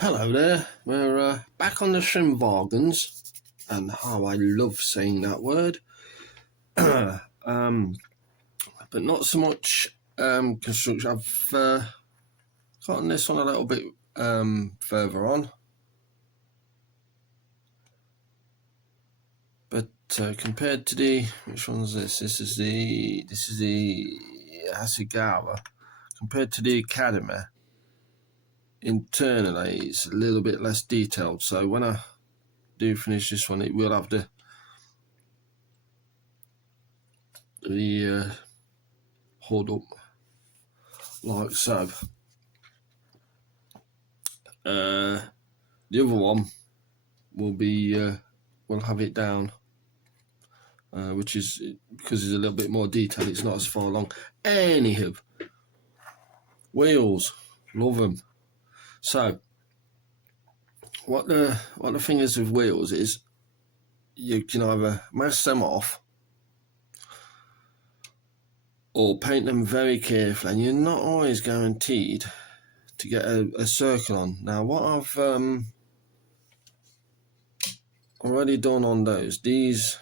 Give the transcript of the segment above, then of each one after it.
Hello there, we're back on the Schrimwagens, and how I love saying that word, but not so much construction. I've gotten this one a little bit further on, but compared to the, which one's this? This is the Hasegawa. Compared to the Academy, internally it's a little bit less detailed, so when I do finish this one it will have the hood up like so. The other one will be we'll have it down, which is because it's a little bit more detailed, it's not as far along. Anywho, wheels, love them. So what the thing is with wheels is you can either mask them off or paint them very carefully, and you're not always guaranteed to get a circle on. Now what I've already done on these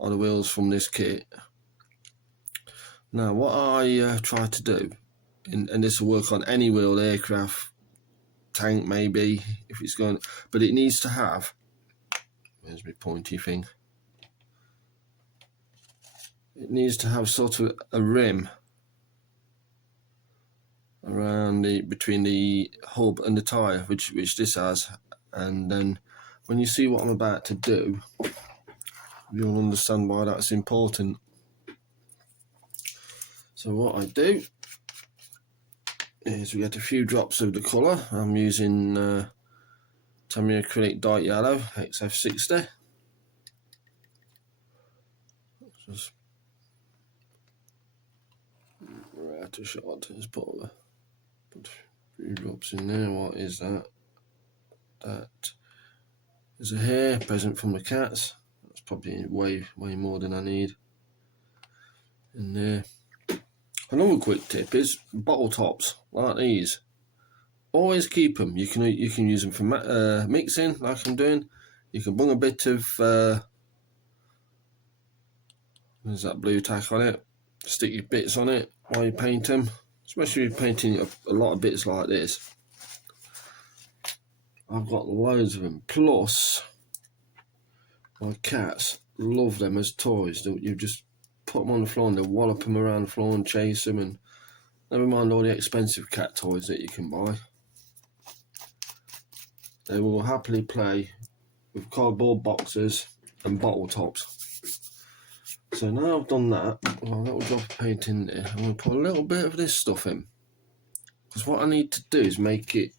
are the wheels from this kit. Now what I try to do, and this will work on any wheel, aircraft, tank maybe, if it's going, but it needs to have, where's my pointy thing, it needs to have sort of a rim around between the hub and the tyre, which this has, and then when you see what I'm about to do you'll understand why that's important. So what I do is we get a few drops of the colour. I'm using Tamiya Acrylic Dark Yellow XF60. Just out of shot. Let's put a few drops in there. What is that? That is a hair present from the cats. That's probably way more than I need in there. Another quick tip is bottle tops like these. Always keep them. You can use them for mixing, like I'm doing. You can bung a bit of there's that blue tack on it. Stick your bits on it while you paint them, especially if you're painting a lot of bits like this. I've got loads of them. Plus, my cats love them as toys. You just put them on the floor and they'll wallop them around the floor and chase them, and never mind all the expensive cat toys that you can buy. They will happily play with cardboard boxes and bottle tops. So now I've done that, a little drop of paint in there, I'm going to put a little bit of this stuff in. Because what I need to do is make it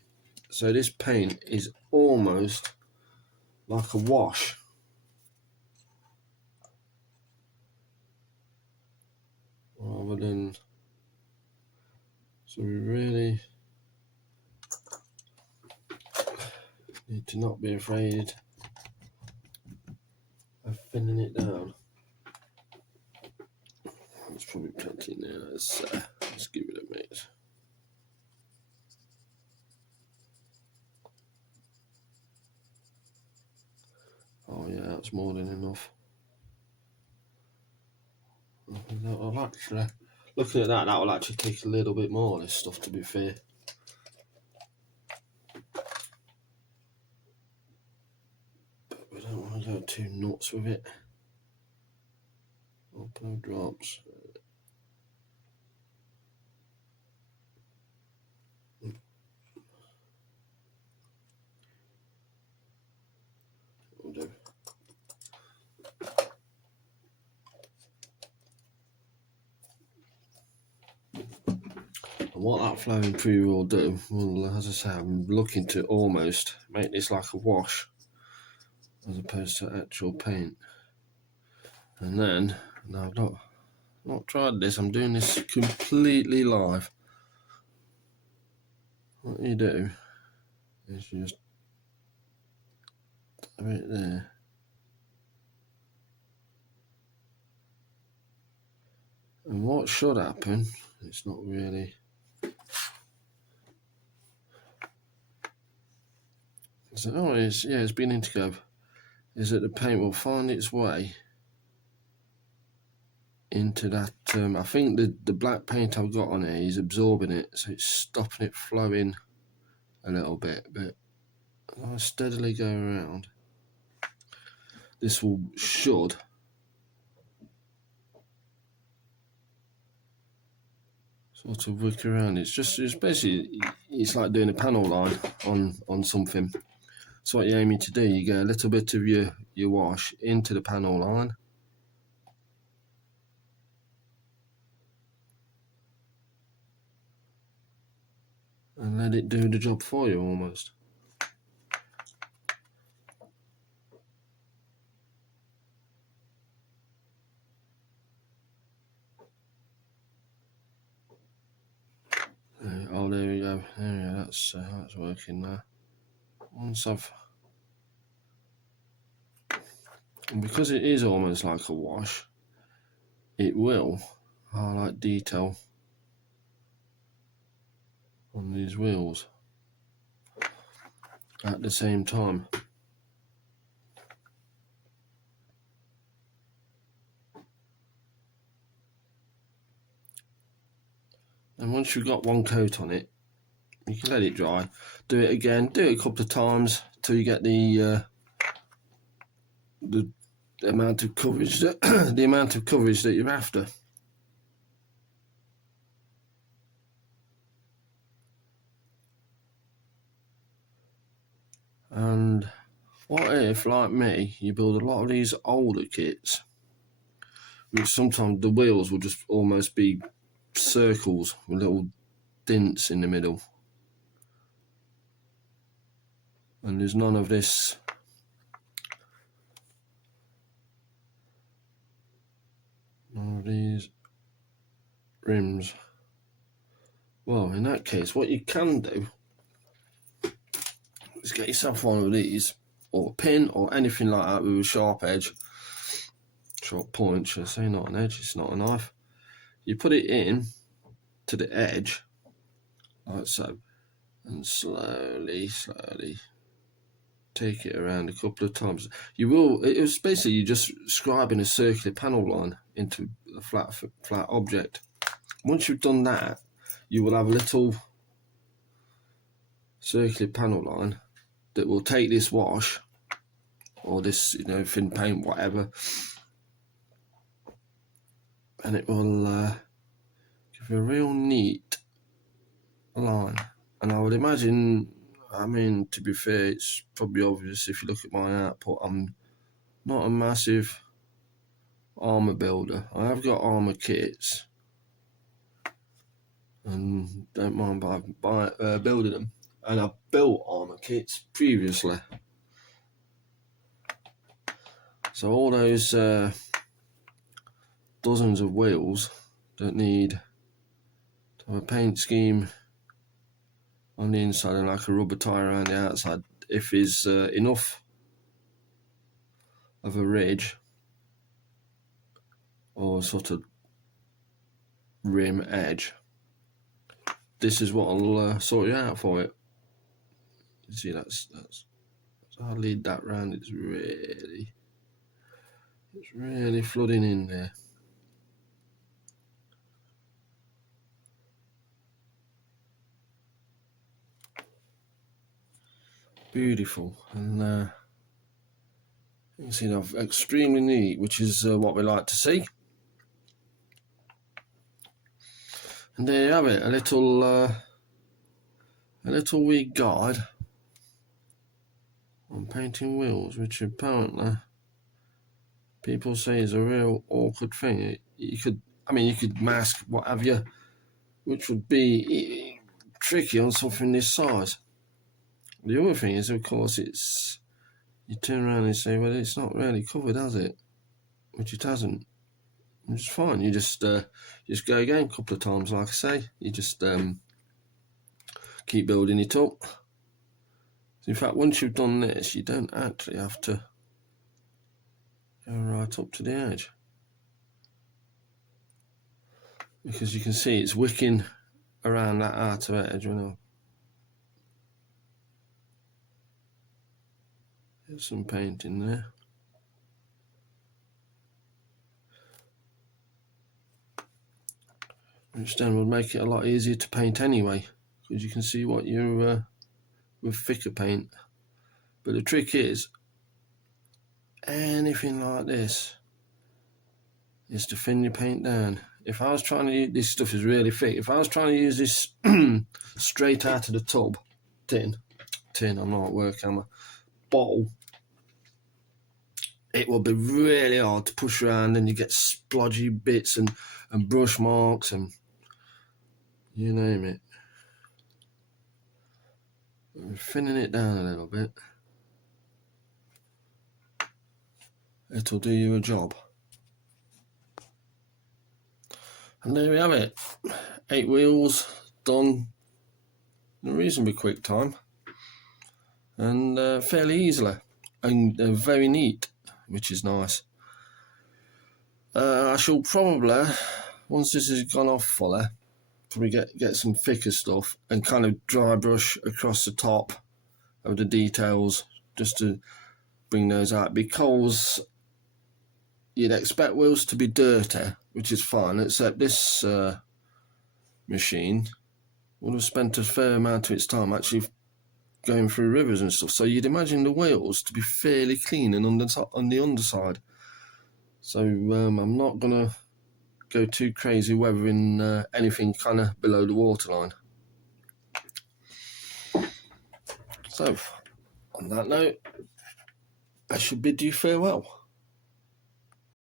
so this paint is almost like a wash. Rather than, so we really need to not be afraid of thinning it down. There's probably plenty in there. Let's give it a mix. Oh yeah, that's more than enough. I'll actually, looking at that will actually take a little bit more of this stuff, to be fair. But we don't want to go too nuts with it. No drops. Will do. And what that flowing through will do, well, as I say, I'm looking to almost make this like a wash as opposed to actual paint. And then, now I've not tried this, I'm doing this completely live. What you do is you just have it there. And what should happen, it's not really, So, oh, it's beginning to go. Is that the paint will find its way into that. I think the black paint I've got on here is absorbing it, so it's stopping it flowing a little bit. But I'll steadily go around. This should sort of work around. It's basically, it's like doing a panel line on something. So what you're aiming to do, you get a little bit of your wash into the panel line. And let it do the job for you almost. Oh, there we go. There we go. That's working now. And because it is almost like a wash, it will highlight detail on these wheels at the same time. And once you've got one coat on it, you can let it dry. Do it again. Do it a couple of times till you get the amount of coverage that the amount of coverage that you're after. And what if, like me, you build a lot of these older kits, which sometimes the wheels will just almost be circles with little dents in the middle, and there's none of this these rims. Well, in that case, what you can do is get yourself one of these, or a pin, or anything like that with a sharp edge, sharp point, should I say, not an edge, it's not a knife. You put it in to the edge, like so, and slowly take it around a couple of times. It was basically you just scribing a circular panel line into a flat object. Once you've done that, you will have a little circular panel line that will take this wash or this, thin paint, whatever, and it will give you a real neat line. And I would imagine, to be fair, it's probably obvious if you look at my output, I'm not a massive armour builder. I have got armour kits and don't mind building them. And I've built armour kits previously. So all those dozens of wheels don't need to have a paint scheme on the inside and like a rubber tyre around the outside. If there's enough of a ridge or sort of rim edge, this is what will sort you out for it. You see, that's I lead that round. It's really flooding in there. Beautiful. And you can see that extremely neat, which is what we like to see. And there you have it, a little wee guide on painting wheels, which apparently people say is a real awkward thing. You could mask what have you, which would be tricky on something this size. The other thing is, of course, you turn around and say, well, it's not really covered, has it? Which it hasn't. It's fine. You just go again a couple of times, like I say. You just keep building it up. In fact, once you've done this, you don't actually have to go right up to the edge, because you can see it's wicking around that outer edge. Get some paint in there. Which then would make it a lot easier to paint anyway, because you can see what you're with thicker paint. But the trick is, anything like this is to thin your paint down. If I was trying to use, this stuff is really thick, if I was trying to use this straight out of the tub, tin, I'm not at work, am I? Bottle, it will be really hard to push around, and you get splodgy bits and brush marks and you name it. I'm thinning it down a little bit. It'll do you a job. And there we have it. 8 wheels done in a reasonably quick time. And fairly easily. And very neat, which is nice. I shall probably, once this has gone off fully, probably get some thicker stuff and kind of dry brush across the top of the details just to bring those out, because you'd expect wheels to be dirty, which is fine, except this machine would have spent a fair amount of its time actually going through rivers and stuff, so you'd imagine the wheels to be fairly clean and on the underside. So I'm not going to go too crazy weathering anything kind of below the waterline. So, on that note, I should bid you farewell.